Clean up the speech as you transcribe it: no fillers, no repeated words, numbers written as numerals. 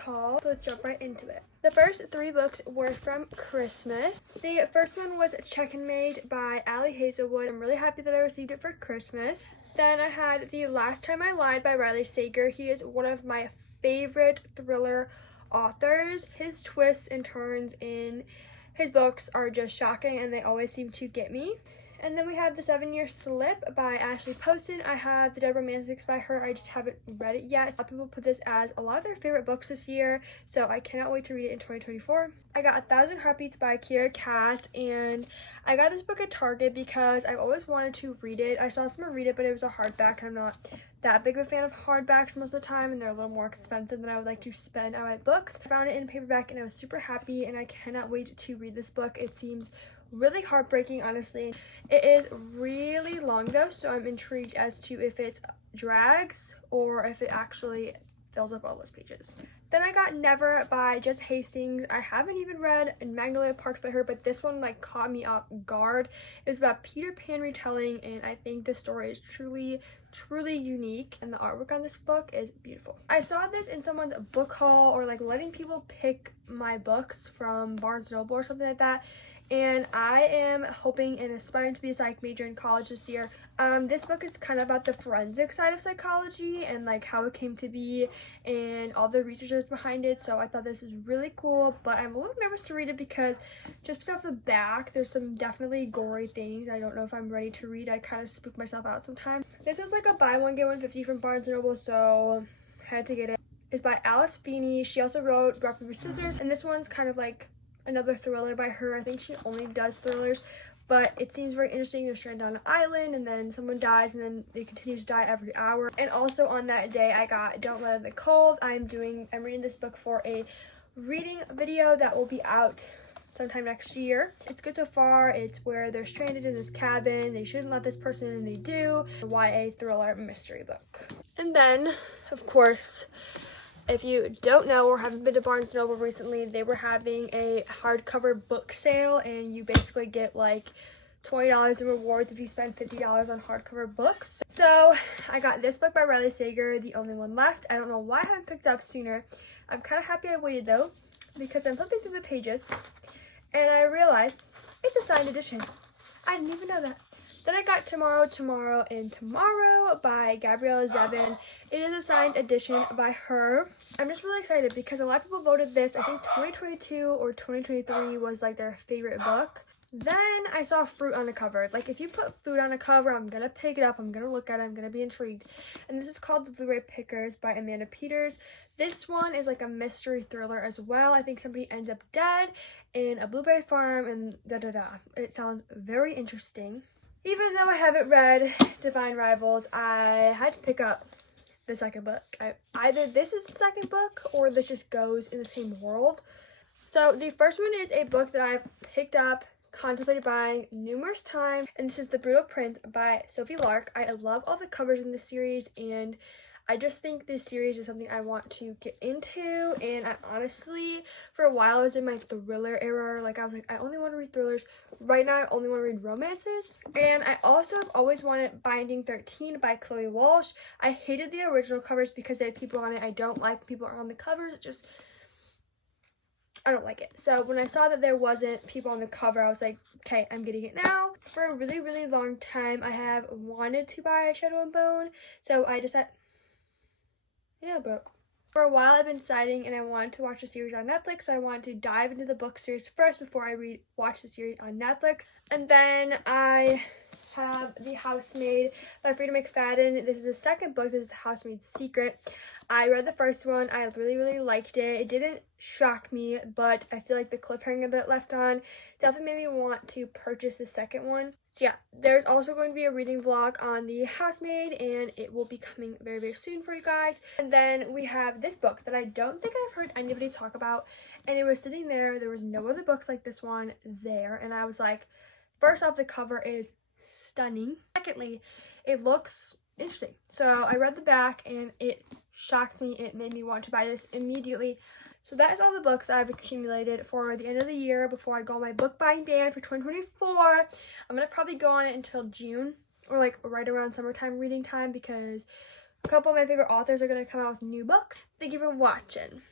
haul. Let's jump right into it. The first 3 books were from Christmas. The first one was Check and Made by Ali Hazelwood. I'm really happy that I received it for Christmas. Then I had The Last Time I Lied by Riley Sager. He is one of my favorite thriller authors. His twists and turns in his books are just shocking and they always seem to get me. And then we have The 7-Year Slip by Ashley Poston. I have The Dead Romantics by her. I just haven't read it yet. A lot of people put this as a lot of their favorite books this year, so I cannot wait to read it in 2024. I got 1,000 Heartbeats by Kiera Cass, and I got this book at Target because I've always wanted to read it. I saw someone read it, but it was a hardback, and I'm not that big of a fan of hardbacks most of the time, and they're a little more expensive than I would like to spend on my books. I found it in paperback, and I was super happy, and I cannot wait to read this book. It seems really heartbreaking, honestly. It is really long though, so I'm intrigued as to if it drags or if it actually fills up all those pages. Then I got Never by Jess Hastings. I haven't even read Magnolia Parks by her, but this one like caught me off guard. It was about Peter Pan retelling, and I think the story is truly unique, and the artwork on this book is beautiful. I saw this in someone's book haul, or like letting people pick my books from Barnes & Noble or something like that, and I am hoping and aspiring to be a psych major in college this year. This book is kind of about the forensic side of psychology and like how it came to be and all the researchers behind it, so I thought this was really cool, but I'm a little nervous to read it because just off the back there's some definitely gory things I don't know if I'm ready to read. I kind of spook myself out sometimes. This was like a buy one get one 50 from Barnes & Noble, so had to get it. It's by Alice Feeney. She also wrote Rock Paper Scissors, and this one's kind of like another thriller by her. I think she only does thrillers, but it seems very interesting. They're stranded on an island, and then someone dies, and then it continues to die every hour. And also on that day, I got Don't Let In the Cold. I'm reading this book for a reading video that will be out sometime next year. It's good so far. It's where they're stranded in this cabin. They shouldn't let this person in, and they do. A YA thriller mystery book. And then, of course, if you don't know or haven't been to Barnes & Noble recently, they were having a hardcover book sale, and you basically get like $20 in rewards if you spend $50 on hardcover books. So I got this book by Riley Sager, The Only One Left. I don't know why I haven't picked it up sooner. I'm kind of happy I waited though, because I'm flipping through the pages and I realized it's a signed edition. I didn't even know that. Then I got Tomorrow by Gabrielle Zevin. It is a signed edition by her. I'm just really excited because a lot of people voted this. I think 2022 or 2023 was like their favorite book. Then I saw fruit on the cover. Like if you put food on a cover, I'm gonna pick it up, I'm gonna look at it, I'm gonna be intrigued. And this is called The Blueberry Pickers by Amanda Peters. This one is like a mystery thriller as well. I think somebody ends up dead in a blueberry farm and da-da-da. It sounds very interesting. Even though I haven't read Divine Rivals, I had to pick up the second book. Either this is the second book or this just goes in the same world. So the first one is a book that I've picked up, contemplated buying numerous times, and this is The Brutal Prince by Sophie Lark. I love all the covers in this series, and I just think this series is something I want to get into. And I honestly, for a while I was in my thriller era. Like I was like, I only want to read thrillers. Right now I only want to read romances. And I also have always wanted Binding 13 by Chloe Walsh. I hated the original covers because they had people on it. I don't like people on the covers. I don't like it. So when I saw that there wasn't people on the cover, I was like, okay, I'm getting it now. For a really long time I have wanted to buy Shadow and Bone, so I decided book. For a while I've been deciding, and I wanted to watch the series on Netflix, so I wanted to dive into the book series first before I watch the series on Netflix. And then I have The Housemaid by Frida McFadden. This is the second book. This is The Housemaid's Secret. I read the first one. I really liked it. It didn't shock me, but I feel like the cliffhanger that it left on definitely made me want to purchase the second one. So yeah, there's also going to be a reading vlog on The Housemaid, and it will be coming very soon for you guys. And then we have this book that I don't think I've heard anybody talk about, and it was sitting there. There was no other books like this one there, and I was like, first off, the cover is stunning. Secondly, it looks interesting. So I read the back and it shocked me. It made me want to buy this immediately. So that is all the books I've accumulated for the end of the year before I go on my book buying ban for 2024. I'm gonna probably go on it until June, or like right around summertime reading time, because a couple of my favorite authors are gonna come out with new books. Thank you for watching.